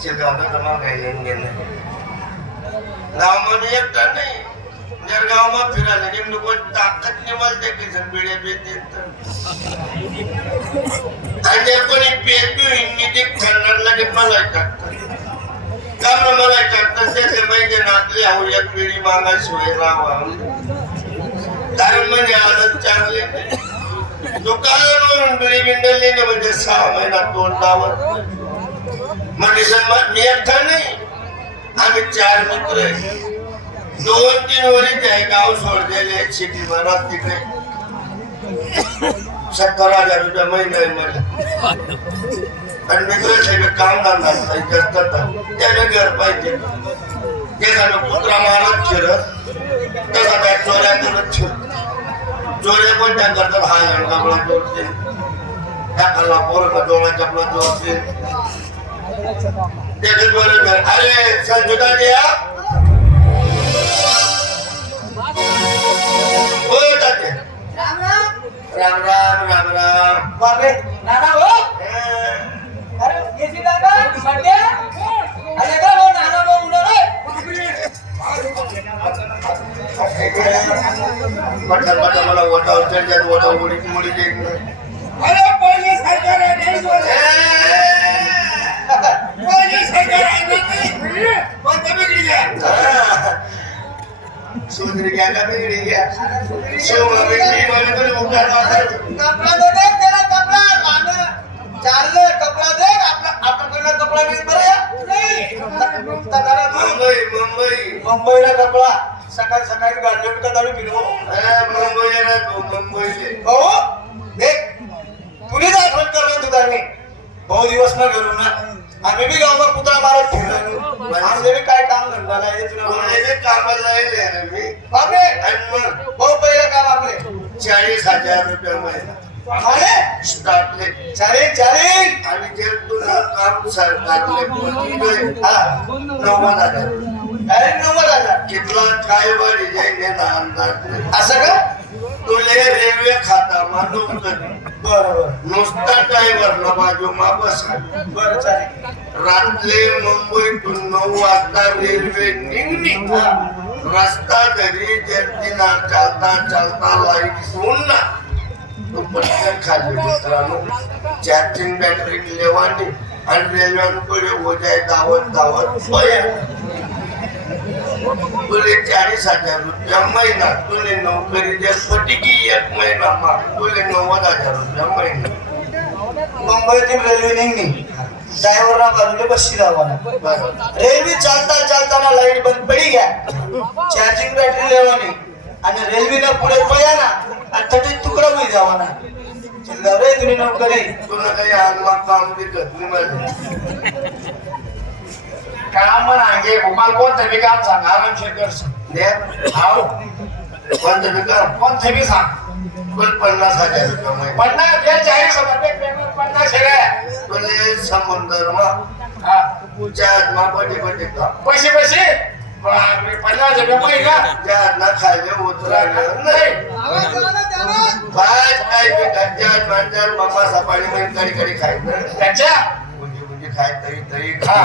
शिगावला जमा काही लेन नाही गावमध्ये एकटा नाही जर गावમાં फिरायला नेमणं कोण ताकद निवाल की जण बिड्या बेते आणि जर कोणी पेत हिंदी ते खंडात लगे मला टाकतात का मला टाकतात त्याचे माहिती नातली आवडल्या पिढी मागा शिवाय राहावा कारण म्हणजे आदत चांगली नाही दुकानावरून बिडी बिंडली ना म्हणजे सहा महिना तोंड लावत म्हणजे सन्मान मी एकटा नाही. आम्ही चार मित्र दोन तीन वरीच आहे गाव सोडलेले सिटी भरात तिकडे सत्तर हजार रुपये महिना आहे मला. आणि मित्र सगळे काम धंदा करतात. त्याने घर पाहिजे. ते झालं कुत्रा मारत फिरत. तसा त्या चोऱ्या करत फिरत. चोऱ्या पण त्या करतात. हा कपडा जोडते त्या टाकाला पोरं डोळा कपडा जोडते अरे संजुता हो तात्या. राम राम राम राम. बापरे नाना हो. अरे येशी दादा बड्डे अरे का हो नाना म्हटलं मला ओटा उचलच्यात ओटा उडी मुडी. अरे पहिले सरकार आहे नाही बोले घ्या मला उठार कपडा दे दे तेरा कपडा कपडा दे आपला कपडा बरं नाही मुंबई मुंबई मुंबईला कपडा सकाळी सकाळी गाडीवर का दारू फिरवो मुंबईला तू भाऊ देख तुला करणार तुझा मी भाऊ दिवस ना घरून ना आम्ही बी गावात पुतळा मारत फिरलो. आमचे बी काय काम धंदा नाही तुला कामाला जायले मी. बापरे आणि मग? भाऊ पहिलं काम आपले. चाळीस हजार रुपये महिना. चालेल चालेल आणि जर तुला काम सरकारले हा नव्वद हजार. अरे नंबर आला कितला काय जाईल याचा अंदाज. असं का? तुले रेल्वे खाता मानून बरोबर. नुसता ड्रायव्हर ना बाजू मा बसा बरं चालेल. रात्री मुंबईतून नऊ वाजता रेल्वे निघली. रस्ता घरी जर्तीना चालता चालता लाइट सोडला तो पटकन खाली मित्रांनो चार्जिंग बॅटरी लेवानी आणि रेल्वेकडे ओजाय धावत धावत पया तुले चाळीस हजार रुपया महिना. तुले नोकरी दे पटिकी एक महिना माग. तुले नव्वद हजार रुपया महिना. मुंबईतील रेल्वे निघली. ड्रायव्हरला बाजूला बसशी लावा. रेल्वे चालता चालताना लाइट बंद पडी घ्या. चार्जिंग बॅटरी लेवानी आणि रेल्वेला पुढे पया ना. आणि तटे तुकडा होई जावा ना. चिल्ला रे तुम्ही नोकरी. तुला काही आगमा काम दिसत नाही माझं काम म्हणजे तुम्हाला कोणतं बी काम सांग आरामशीर कर दे. हाव? काम बी सांग. पण पन्नास हजार रुपये पन्नास ते चाळीस हजार ते पेमेंट पन्नास आहे तुले समुंदर मा हा. जहाज पैसे पैसे? रुपये जहाज ना खायले नाही. काय सपाळी मध्ये कडी कडी खायचं. त्याच्या? खाय तरी तरी हा.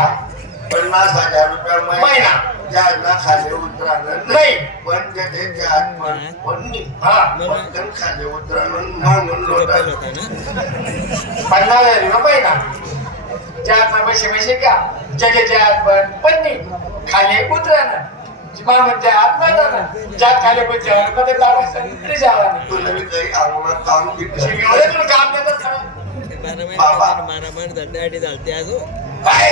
पन्नास हजार रुपये महिना. महिना. जहाज ना खायले उतरायला नाही. पण ते जहाज पण. हा. पटकन खाली उतरायला म्हणून पन्नास हजार रुपये पैसे पैसे का? जगे ज्यात पण पण नाही खाली उतरा ना मामून ज्यात ना ज्यात खाली पण जेवणमध्ये तरी जावा नाही तुला मी काही अंगणात काम काम देतात? बाबा. मारामार अजून काय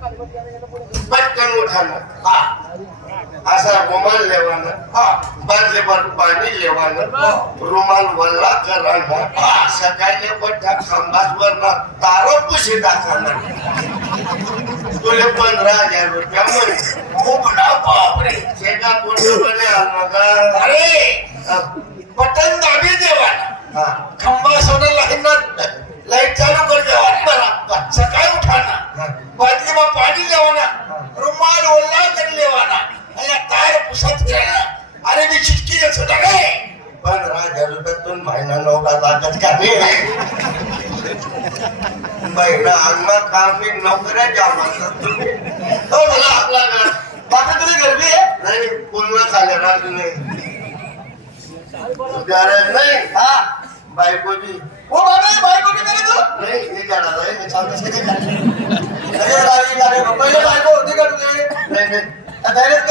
पटकन उठाना. हा. असा रुमाल लेवानं. बादले भर पाणी लेवाना. रुमाल वल्ला करानं. सकाळी पठ्ठा खांबास वरना तारो पुशी दाखवणार. तुले पंधरा हजार रुपया म्हणे. खूप बापरे. शेका पूर्णपणे आला अरे बटन दाबी देवाना खंबा सोडा लाईन पंधरा हजार महिना नौका लागत का रे? महिना अंगणात काम नोकऱ्या जामात आपला घर बापरे तुला आहे? नाही पुन्हा खाल्या नाही. गरज नाही. हा? बायकोची. हो, बाबा तू? नाही हे आहे मी पहिले बायको होती का नाही नाही.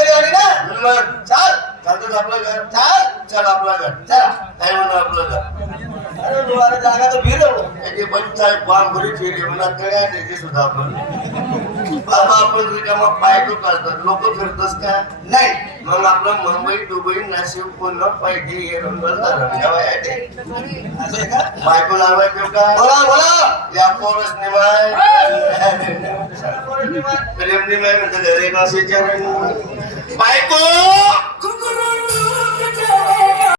आली ना? मग चाल. चालतच आपलं घर. चाल चल आपलं घर. चला. काय म्हणू आपलं घर. अरे तू अरे जागा तर भीर एवढं. त्याचे बंद आहे बाम घरी फिरले म्हणा तळ्या त्याचे सुद्धा आपण. बाबा आपण रिकामा बायको करतात लोक फिरतच का? नाही. मग आपलं मुंबई दुबई नाशिक पुणे पाहिजे हे रंगल का? बायको लावायचो का? बोला बोला. या पोरस निमाय प्रेम निमाय म्हणतो घरी नसेच्या बायको!